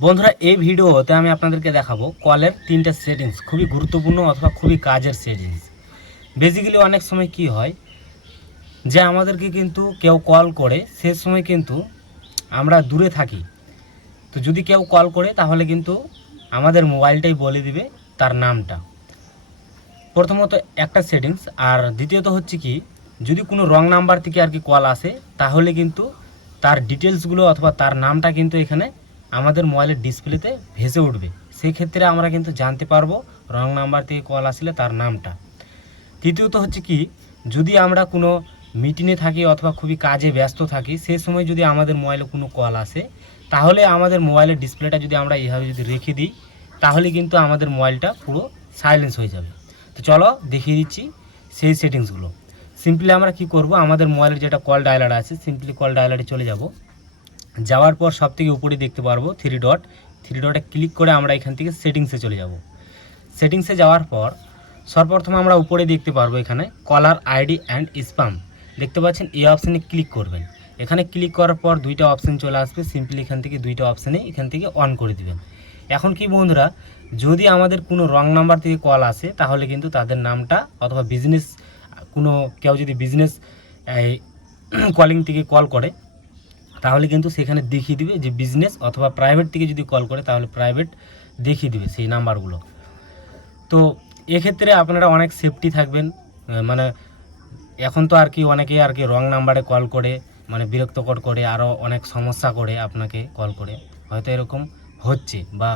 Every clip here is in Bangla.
বন্ধুরা, এই ভিডিওতে আমি আপনাদেরকে দেখাবো কলের তিনটা সেটিংস খুবই গুরুত্বপূর্ণ অথবা খুবই কাজের সেটিংস বেসিক্যালি অনেক সময় কি হয়, যে আমাদেরকে কিন্তু কেউ কল করে, সে সময় কিন্তু আমরা দূরে থাকি। তো যদি কেউ কল করে, তাহলে কিন্তু আমাদের মোবাইলটাই বলে দিবে তার নামটা। প্রথমত একটা সেটিংস আর দ্বিতীয়ত হচ্ছে কি, যদি কোনো রং নাম্বার থেকে আর কি কল আসে, তাহলে কিন্তু তার ডিটেলসগুলো অথবা তার নামটা কিন্তু এখানে আমাদের মোবাইলের ডিসপ্লেতে ভেসে উঠবে। সেই ক্ষেত্রে আমরা কিন্তু জানতে পারব রং নাম্বার থেকে কল আসলে তার নামটা। তৃতীয়ত হচ্ছে কি, যদি আমরা কোনো মিটিংয়ে থাকি অথবা খুবই কাজে ব্যস্ত থাকি সেই সময় যদি আমাদের মোবাইলে কোনো কল আসে, তাহলে আমাদের মোবাইলের ডিসপ্লেটা যদি আমরা এইভাবে যদি রেখে দিই, তাহলে কিন্তু আমাদের মোবাইলটা পুরো সাইলেন্স হয়ে যাবে। তো চলো দেখিয়ে দিচ্ছি সেই সেটিংসগুলো সিম্পলি আমরা কি করব, আমাদের মোবাইলের যেটা কল ডায়ালার আছে সিম্পলি কল ডায়ালারে চলে যাব। যাওয়ার পর সব থেকে উপরে দেখতে পারব থ্রি ডট থ্রি ডটে ক্লিক করে আমরা এখান থেকে সেটিংসে চলে যাব। সেটিংসে যাওয়ার পর সর্বপ্রথম আমরা উপরে দেখতে পারব এখানে কলার আইডি অ্যান্ড স্পাম দেখতে পাচ্ছেন এই অপশানে ক্লিক করবেন। এখানে ক্লিক করার পর দুইটা অপশান চলে আসবে সিম্পলি এখান থেকে দুইটা অপশানে এখান থেকে অন করে দিবেন। এখন কি বন্ধুরা, যদি আমাদের কোনো রং নাম্বার থেকে কল আসে, তাহলে কিন্তু তাদের নামটা অথবা বিজনেস কোনো কেউ যদি বিজনেস কলিং থেকে কল করে তাহলে কিন্তু সেখানে দেখিয়ে দিবে যে বিজনেস অথবা প্রাইভেট থেকে যদি কল করে তাহলে প্রাইভেট দেখিয়ে দিবে সেই নাম্বারগুলো তো এক্ষেত্রে আপনারা অনেক সেফটি থাকবেন মানে এখন তো আর কি অনেকেই আর কি রং নাম্বারে কল করে মানে বিরক্তকর করে আরও অনেক সমস্যা করে আপনাকে কল করে। হয়তো এরকম হচ্ছে বা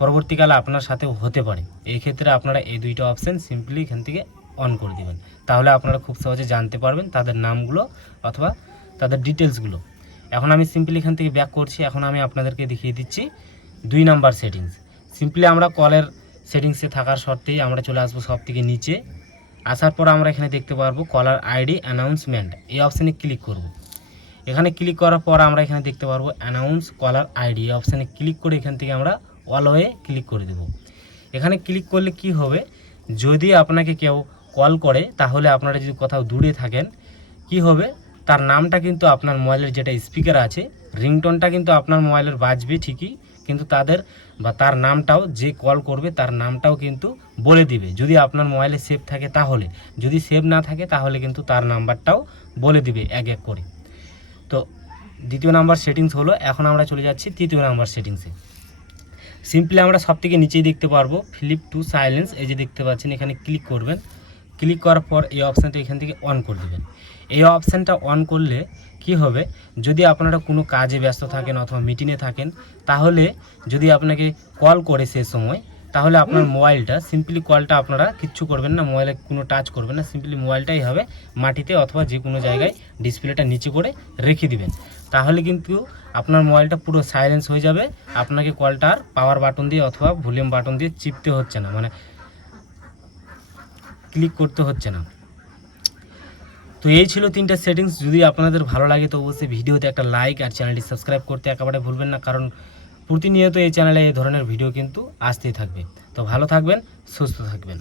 পরবর্তীকালে আপনার সাথেও হতে পারে। এই ক্ষেত্রে আপনারা এই দুইটা অপশান সিম্পলি এখান থেকে অন করে দিবেন। তাহলে আপনারা খুব সহজে জানতে পারবেন তাদের নামগুলো অথবা তাদের ডিটেলসগুলো এখন আমি সিম্পলি এখান থেকে ব্যাক করছি, এখন আমি আপনাদেরকে দেখিয়ে দিচ্ছি দুই নাম্বার সেটিংস সিম্পলি আমরা কলের সেটিংসে থাকার শর্তেই আমরা চলে আসব সব থেকে নিচে। আসার পর আমরা এখানে দেখতে পারব কলার আইডি অ্যানাউন্সমেন্ট এই অপশানে ক্লিক করব। এখানে ক্লিক করার পর আমরা এখানে দেখতে পারব অ্যানাউন্স কলার আইডি এই অপশানে ক্লিক করে এখান থেকে আমরা অল ওয়ে ক্লিক করে দেব। এখানে ক্লিক করলে কি হবে? যদি আপনাকে কেউ কল করে, তাহলে আপনারা যদি কোথাও দূরে থাকেন, কি হবে? তার নামটা কিন্তু আপনার মোবাইলের যেটা স্পিকার আছে, রিংটোনটা কিন্তু আপনার মোবাইলের বাজবে ঠিকই, কিন্তু তাদের বা তার নামটাও যে কল করবে তার নামটাও কিন্তু বলে দিবে। যদি আপনার মোবাইলে সেভ থাকে তাহলে, যদি সেভ না থাকে তাহলে কিন্তু তার নাম্বারটাও বলে দিবে এক এক করে। তো দ্বিতীয় নাম্বার সেটিংস হলো, এখন আমরা চলে যাচ্ছি তৃতীয় নাম্বার সেটিংসে। সিম্পলি আমরা সব থেকে নিচেই দেখতে পারব ফ্লিপ টু সাইলেন্স এই যে দেখতে পাচ্ছেন, এখানে ক্লিক করবেন। ক্লিক করার পর এই অপশানটা এখান থেকে অন করে দেবেন। এই অপশানটা অন করলে কি হবে? যদি আপনারা কোনো কাজে ব্যস্ত থাকেন অথবা মিটিংয়ে থাকেন, তাহলে যদি আপনাকে কল করে সে সময়, তাহলে আপনার মোবাইলটা সিম্পলি কলটা আপনারা কিচ্ছু করবেন না মোবাইলে কোনো টাচ করবেন না সিম্পলি মোবাইলটাই হবে মাটিতে অথবা যে কোনো জায়গায় ডিসপ্লেটা নিচে করে রেখে দিবেন। তাহলে কিন্তু আপনার মোবাইলটা পুরো সাইলেন্স হয়ে যাবে, আপনাকে কলটার পাওয়ার বাটন দিয়ে অথবা ভলিউম বাটন দিয়ে চিপতে হচ্ছে না। মানে ক্লিক করতে হচ্ছে না। তো এই ছিল তিনটা সেটিংস যদি আপনাদের ভালো লাগে তো অবশ্যই ভিডিওতে একটা লাইক আর চ্যানেলটি সাবস্ক্রাইব করতে একেবারে ভুলবেন না, কারণ প্রতিনিয়ত এই চ্যানেলে এই ধরনের ভিডিও কিন্তু আসতেই থাকবে। তো ভালো থাকবেন, সুস্থ থাকবেন।